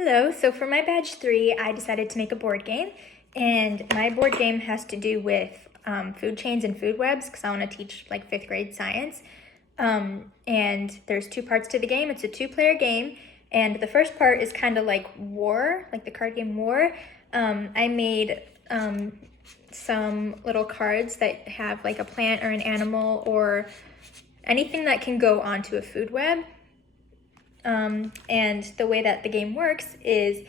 Hello, so for my badge 3, I decided to make a board game, and my board game has to do with food chains and food webs because I want to teach like 5th grade science. And there's 2 parts to the game. It's a 2-player game, and the first part is kind of like War, like the card game War. I made some little cards that have like a plant or an animal or anything that can go onto a food web. And the way that the game works is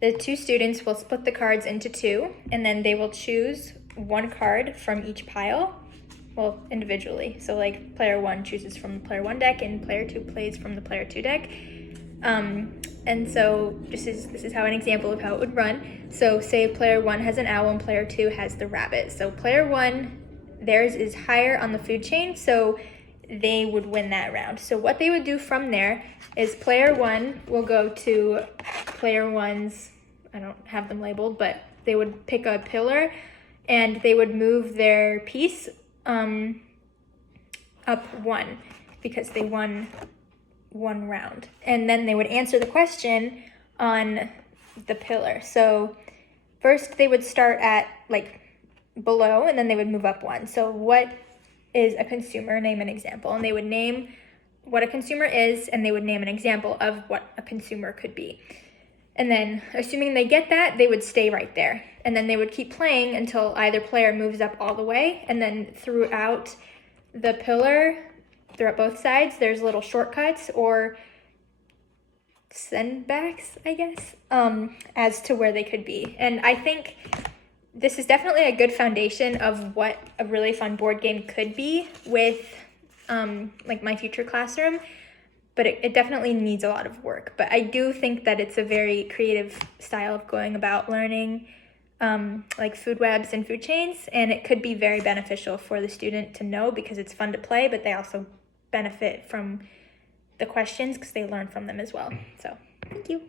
the 2 students will split the cards into 2, and then they will choose 1 card from each pile, well, individually. So like player 1 chooses from the player 1 deck and player 2 plays from the player 2 deck. And so this is how an example of how it would run. So say player 1 has an owl and player 2 has the rabbit. So player 1, theirs is higher on the food chain, so they would win that round. So what they would do from there is player 1 will go to player 1's, I don't have them labeled, but they would pick a pillar and they would move their piece up 1 because they won 1 round. And then they would answer the question on the pillar. So first they would start at like below and then they would move up 1. So what is a consumer? Name an example. And they would name what a consumer is, and they would name an example of what a consumer could be. And then, assuming they get that, they would stay right there. And then they would keep playing until either player moves up all the way, and then throughout the pillar, throughout both sides, there's little shortcuts or sendbacks, I guess, as to where they could be. And I think this is definitely a good foundation of what a really fun board game could be with like my future classroom, but it definitely needs a lot of work. But I do think that it's a very creative style of going about learning like food webs and food chains, and it could be very beneficial for the student to know because it's fun to play, but they also benefit from the questions because they learn from them as well. So thank you.